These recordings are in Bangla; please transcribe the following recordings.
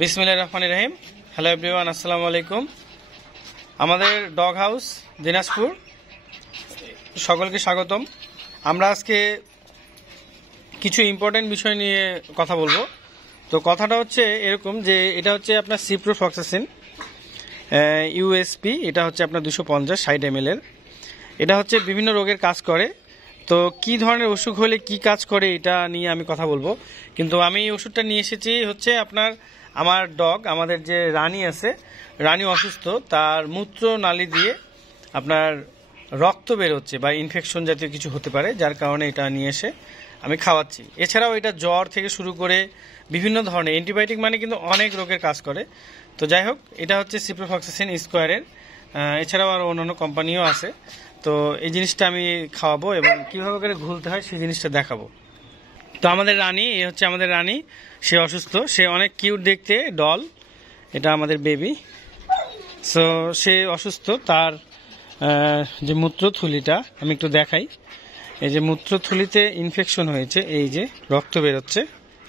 বিসমিল্লাহির রহমানির রহিম। হ্যালো এভরিওয়ান, আসসালামু আলাইকুম। আমাদের ডগ হাউস দিনাজপুর, সকলকে স্বাগতম। আমরা আজকে কিছু ইম্পর্টেন্ট বিষয় নিয়ে কথা বলবো। তো কথাটা হচ্ছে এরকম যে এটা হচ্ছে আপনার সিপ্রোফ্লক্সাসিন ইউএসপি। এটা হচ্ছে আপনার 250 ml এর। এটা হচ্ছে বিভিন্ন রোগের কাজ করে। তো কি ধরনের অসুখ হলে কি কাজ করে এটা নিয়ে আমি কথা বলবো। কিন্তু আমি ওষুধটা নিয়ে এসেছি হচ্ছে আপনার আমার ডগ, আমাদের যে রানী আছে, রানী অসুস্থ, তার মূত্র নালী দিয়ে আপনার রক্ত বের হচ্ছে বা ইনফেকশন জাতীয় কিছু হতে পারে, যার কারণে এটা নিয়ে এসে আমি খাওয়াচ্ছি। এছাড়াও এটা জ্বর থেকে শুরু করে বিভিন্ন ধরনের অ্যান্টিবায়োটিক মানে কিন্তু অনেক রোগের কাজ করে। তো যাই হোক, এটা হচ্ছে সিপ্রোফ্লক্সাসিন স্কোয়ারের। এছাড়াও আরও অন্যান্য কোম্পানিও আছে। তো এই জিনিসটা আমি খাওয়াবো এবং কীভাবে করে ঘুলতে হয় সেই জিনিসটা দেখাবো। তো আমাদের রানী, এ হচ্ছে আমাদের রানী। সে অসুস্থ, সে অনেক কিউট দেখতে, ডল। এটা আমাদের বেবি। সো সে অসুস্থ, তার যে মূত্রথলিটা আমি একটু দেখাই। এই যে মূত্রথলিতে ইনফেকশন হয়েছে, এই যে রক্ত বেরোচ্ছে,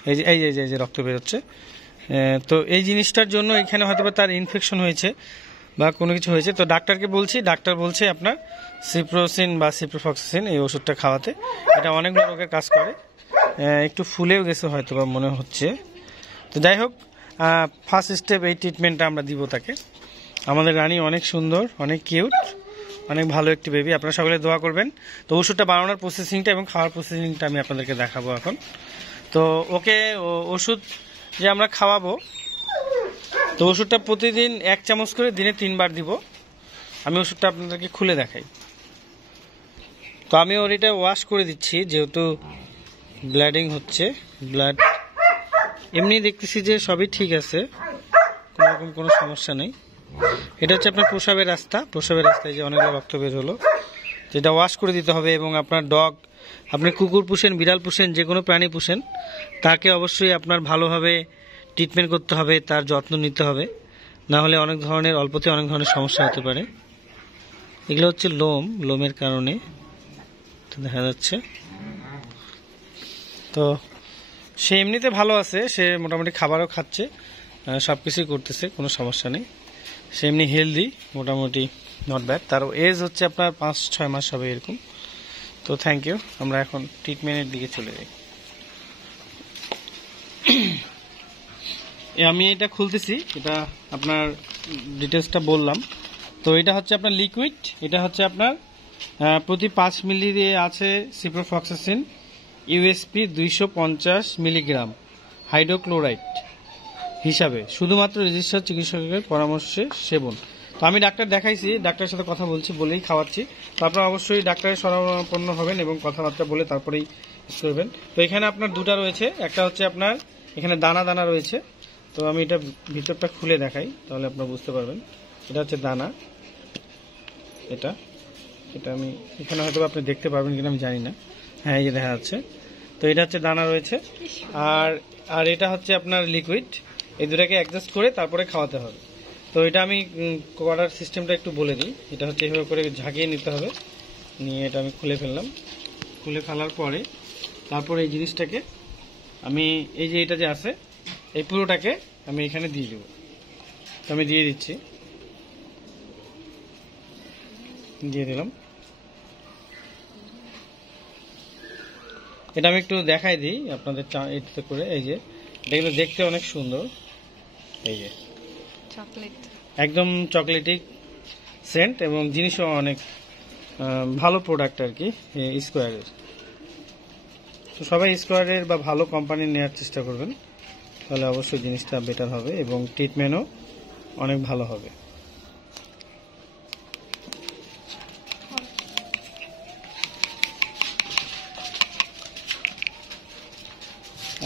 এই যে রক্ত বেরোচ্ছে। তো এই জিনিসটার জন্য এখানে হয়তো তার ইনফেকশন হয়েছে বা কোনো কিছু হয়েছে। তো ডাক্তারকে বলছি, ডাক্তার বলছে আপনার সিপ্রোসিন বা সিপ্রোফ্লক্সাসিন এই ওষুধটা খাওয়াতে। এটা অনেকগুলো রোগের কাজ করে। একটু ফুলেও গেছে হয়তো বা মনে হচ্ছে। তো যাই হোক, ফার্স্ট স্টেপ এই ট্রিটমেন্টটা আমরা দিব তাকে। আমাদের রানী অনেক সুন্দর, অনেক কিউট, অনেক ভালো একটি বেবি। আপনারা সকলে দোয়া করবেন। তো ওষুধটা বানানোর প্রসেসিংটা এবং খাওয়ার প্রসেসিংটা আমি আপনাদেরকে দেখাবো এখন। তো ওকে ওষুধ যে আমরা খাওয়াবো, তো ওষুধটা প্রতিদিন 1 চামচ করে দিনে 3 বার দিব। আমি ওষুধটা আপনাদেরকে খুলে দেখাই। তো আমি ওর এটা ওয়াশ করে দিচ্ছি, যেহেতু ব্লিডিং হচ্ছে, ব্লাড এমনি দেখতেছি যে সবই ঠিক আছে, কোনোরকম কোনো সমস্যা নেই। এটা হচ্ছে আপনার প্রসাবের রাস্তা, প্রসাবের রাস্তায় যে অনেকগুলো রক্ত বের হলো, যেটা ওয়াশ করে দিতে হবে। এবং আপনার ডগ, আপনি কুকুর পুষেন, বিড়াল পুষেন, যে কোনো প্রাণী পুষেন, তাকে অবশ্যই আপনার ভালোভাবে ট্রিটমেন্ট করতে হবে, তার যত্ন নিতে হবে। না হলে অনেক ধরনের, অল্পতে অনেক ধরনের সমস্যা হতে পারে। এগুলো হচ্ছে লোমের কারণে দেখা যাচ্ছে। তো সে এমনিতে ভালো আছে, সে মোটামুটি খাবারও খাচ্ছে, সব কিছুই করতেছে, কোনো সমস্যা নেই। সে এমনি হেলদি, মোটামুটি নট ব্যাড। তার এজ হচ্ছে আপনার 5-6 মাস হবে এরকম। তো থ্যাংক ইউ। আমরা এখন ট্রিটমেন্টের দিকে চলে যাই। আমি এটা খুলতেছি, এটা আপনার ডিটেলসটা বললাম। তো এটা হচ্ছে আপনার লিকুইড। এটা হচ্ছে আপনার প্রতি 5 মিলি দিয়ে আছে সিপ্রোফ্লক্সাসিন ইউএসপি 250 মিলিগ্রাম হাইড্রোক্লোরাইড হিসাবে, শুধুমাত্র রেজিস্টার্ড চিকিৎসকের পরামর্শে সেবন। তো আমি ডাক্তার দেখাইছি, ডাক্তারের সাথে কথা বলছি বলেই খাওয়াচ্ছি। তো আপনারা অবশ্যই ডাক্তারের শরণাপন্ন হবেন এবং কথাবার্তা বলে তারপরেই করবেন। তো এখানে আপনার দুটা রয়েছে, একটা হচ্ছে আপনার এখানে দানা দানা রয়েছে। তো আমি এটা ভিতরটা খুলে দেখাই, তাহলে আপনারা বুঝতে পারবেন। এটা হচ্ছে দানা, এটা এটা আমি এখানে হয়তো আপনি দেখতে পারবেন কিনা আমি জানি না। হ্যাঁ, এই যে দেখা যাচ্ছে। তো এটা হচ্ছে দানা রয়েছে, আর এটা হচ্ছে আপনার লিকুইড। এই দুটাকে অ্যাডজাস্ট করে তারপরে খাওয়াতে হবে। তো এটা আমি করার সিস্টেমটা একটু বলে দিই। এটা হচ্ছে এইভাবে করে ঝাঁকিয়ে নিতে হবে, নিয়ে এটা আমি খুলে ফেললাম। খুলে ফেলার পরে তারপরে এই জিনিসটাকে আমি, এই যে এটা যে আছে, এই পুরোটাকে আমি এখানে দিয়ে দেবো। তো আমি দিয়ে দিচ্ছি, দিয়ে দিলাম। এটা আমি একটু দেখাই দিই আপনাদের এটাতে করে। এই যে এগুলো দেখতে অনেক সুন্দর, এই যে চকলেট, একদম চকলেটি সেন্ট, এবং জিনিসও অনেক ভালো প্রোডাক্ট আর কি স্কোয়ারের। তো সবাই স্কোয়ারের বা ভালো কোম্পানির নেওয়ার চেষ্টা করবেন, তাহলে অবশ্যই জিনিসটা বেটার হবে এবং ট্রিটমেন্টও অনেক ভালো হবে।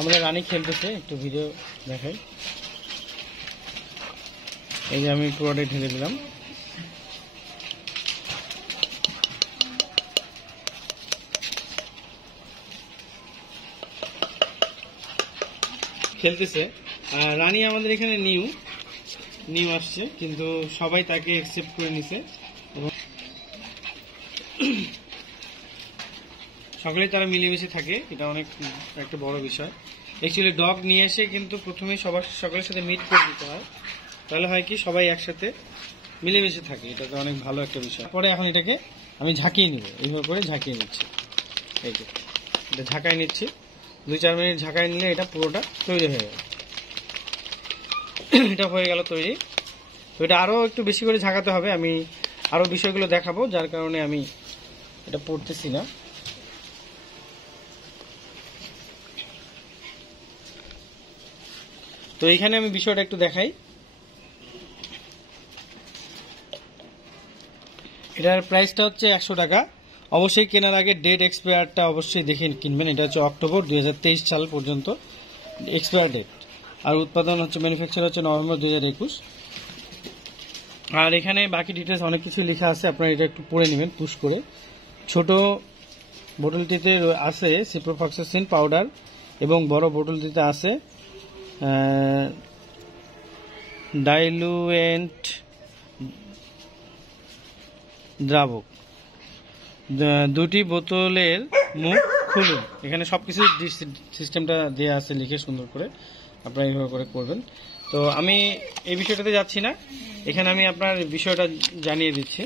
আমাদের রানী খেলতেছে, একটু ভিডিও দেখাই। এই যে আমি পুরোটাই ঢেলে দিলাম। খেলতেছে। আর রানী আমাদের এখানে নিউ আসছে, কিন্তু সবাই তাকে অ্যাকসেপ্ট করে নিছে এবং সকলেই তারা মিলেমিশে থাকে। এটা অনেক একটা বড় বিষয়। অ্যাকচুয়ালি ডগ নিয়ে এসে কিন্তু প্রথমেই সকলের সাথে মিট করে দিতে হয়, তাহলে হয় কি সবাই একসাথে মিলেমিশে থাকে, এটা তো অনেক ভালো একটা বিষয়। পরে এখন এটাকে আমি ঝাঁকিয়ে নিব, এইভাবে করে ঝাঁকিয়ে নিচ্ছি, এই যে এটা ঝাঁকাই নিচ্ছি, 2-4 মিনিট ঝাঁকাই নিলে এটা পুরোটা তৈরি হয়ে গেল। এটা হয়ে গেল তৈরি। তো এটা আরও একটু বেশি করে ঝাঁকাতে হবে, আমি আরও বিষয়গুলো দেখাবো, যার কারণে আমি এটা পড়তেছি না। তো এইখানে আমি বিষয়টা একটু দেখাই। এটার প্রাইসটা হচ্ছে 100 টাকা। অবশ্যই কেনার আগে ডেট এক্সপায়ারটা অবশ্যই দেখে কিনবেন। এটা হচ্ছে অক্টোবর 2023 সাল পর্যন্ত এক্সপায়ার ডেট, আর উৎপাদন হচ্ছে ম্যানুফ্যাকচার হচ্ছে নভেম্বর 2021। আর এখানে বাকি ডিটেলস অনেক কিছু লেখা আছে, আপনারা এটা একটু পড়ে নেবেন পুশ করে। ছোট বোতলটিতে আছে সিপ্রোফ্লক্সাসিন পাউডার এবং বড় বোতলটিতে আছে ডাইলুয়েন্ট দ্রাবক। দুটি বোতলের মুখ খুলুন। এখানে সবকিছু সিস্টেমটা দেওয়া আছে লিখে সুন্দর করে, আপনারা এইভাবে করে করবেন। তো আমি এই বিষয়টাতে যাচ্ছি না, এখানে আমি আপনার বিষয়টা জানিয়ে দিচ্ছি।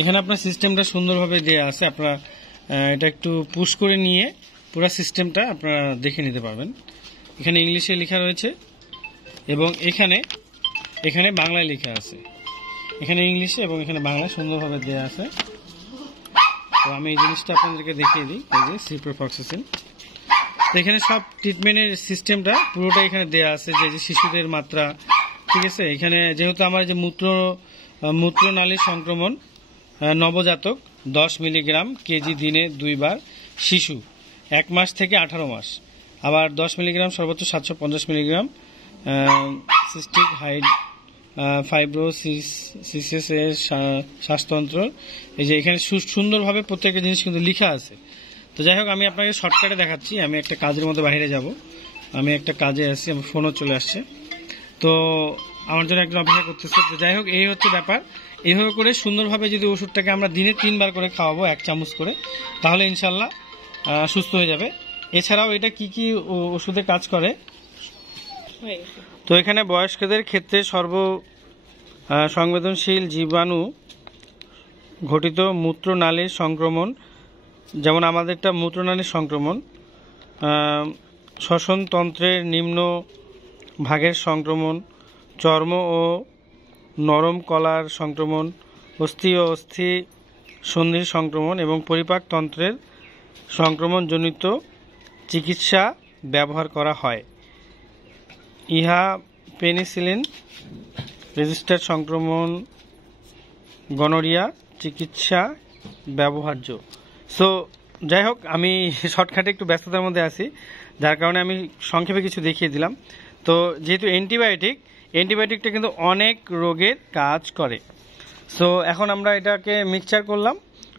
এখানে আপনার সিস্টেমটা সুন্দরভাবে দেওয়া আছে, আপনারা এটা একটু পুশ করে নিয়ে পুরো সিস্টেমটা আপনারা দেখে নিতে পারবেন। এখানে ইংলিশে লেখা রয়েছে এবং এখানে বাংলায় লেখা আছে, এখানে ইংলিশে এবং এখানে বাংলা সুন্দরভাবে দেওয়া আছে। তো আমি এই জিনিসটা আপনাদেরকে দেখিয়ে দিই, এই যে সিপ্রোফ্লক্সাসিন। তো এখানে সব ট্রিটমেন্টের সিস্টেমটা পুরোটা এখানে দেওয়া আছে, যে শিশুদের মাত্রা, ঠিক আছে। এখানে যেহেতু আমার যে মূত্রনালীর সংক্রমণ, নবজাতক 10 মিলিগ্রাম কেজি দিনে 2 বার, শিশু 1 মাস থেকে 18 মাস, আবার 10 মিলিগ্রাম সর্বোচ্চ 750 মিলিগ্রাম, সিস্টিক ফাইব্রোসিস এর শ্বাসতন্ত্র। এই যে এখানে সুন্দরভাবে প্রত্যেকটা জিনিস কিন্তু লেখা আছে। তো যাই হোক, আমি আপনাকে শর্টকাটে দেখাচ্ছি। আমি একটা কাজের মধ্যে বাইরে যাব, আমি একটা কাজে আছি, আমার ফোনও চলে আসছে, তো আমার জন্য একজন অপেক্ষা করতেছে। তো যাই হোক, এই হচ্ছে ব্যাপার। এইভাবে করে সুন্দরভাবে যদি ওষুধটাকে আমরা দিনে 3 বার করে খাওয়াবো 1 চামচ করে, তাহলে ইনশাল্লাহ সুস্থ হয়ে যাবে। এছাড়াও এটা কি কি ওষুধে কাজ করে, তো এখানে বয়স্কদের ক্ষেত্রে সংবেদনশীল জীবাণু ঘটিত মূত্রনালীর সংক্রমণ, যেমন আমাদেরটা মূত্রনালীর সংক্রমণ, শ্বসনতন্ত্রের নিম্ন ভাগের সংক্রমণ, চর্ম ও নরম কলার সংক্রমণ, অস্থি ও অস্থি সন্ধির সংক্রমণ এবং পরিপাক তন্ত্রের সংক্রমণজনিত চিকিৎসা ব্যবহার করা হয়। ইহা পেনিসিলিন রেজিস্টার্ড সংক্রমণ, গনোরিয়া চিকিৎসা ব্যবহার্য। সো যাই হোক, আমি শর্টকাটে একটু ব্যস্ততার মধ্যে আছি, যার কারণে আমি সংক্ষেপে কিছু দেখিয়ে দিলাম। তো যেহেতু অ্যান্টিবায়োটিকটা কিন্তু অনেক রোগের কাজ করে। সো এখন আমরা এটাকে মিক্সচার করলাম,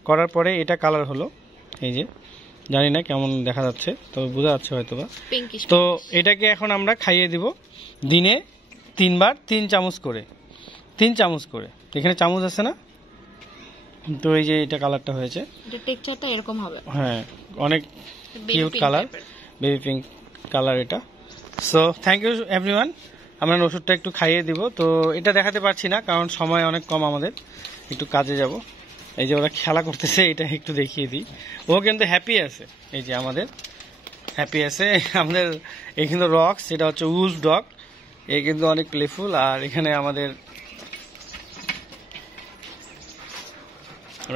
করার পরে এটা কালার হলো, এই যে জানি না কেমন দেখা যাচ্ছে, তো বোঝা যাচ্ছে হয়তো বা। তো এটাকে এখন আমরা খাইয়ে দিব দিনে 3 বার 3 চামচ করে, 3 চামচ করে। এখানে চামচ আছে না, তো এই যে এটা কালারটা হয়েছে, এটা টেক্সচারটা এরকম হবে। হ্যাঁ, অনেক cute colour, baby pink colour এটা। So thank you everyone. আমরা ওষুধটা একটু খাইয়ে দিব। তো এটা দেখাতে পারছি না কারণ সময় অনেক কম আমাদের, একটু কাজে যাব। এই যে ওরা খেলা করতেছে, এটা একটু দেখিয়ে দিই। ও কিন্তু হ্যাপি আছে, এই যে আমাদের হ্যাপি আছে। আমাদের এই কিন্তু রক্স, এটা হচ্ছে উজ ডগ, এই কিন্তু অনেক প্লেফুল। আর এখানে আমাদের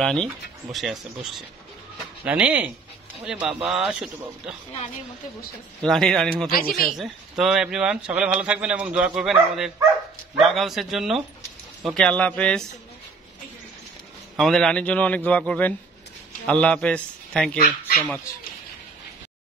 রানী বসছে। রানী, বলে বাবা, ছোট বাবুটা রানীর মতো বসে আছে। তো এভরিওয়ান, সকলে ভালো থাকবেন এবং দোয়া করবেন আমাদের ডগ হাউসের জন্য। ওকে, আল্লাহ হাফেজ। আমাদের রানীর জন্য অনেক দোয়া করবেন। আল্লাহ হাফেজ, থ্যাংক ইউ সো মাচ।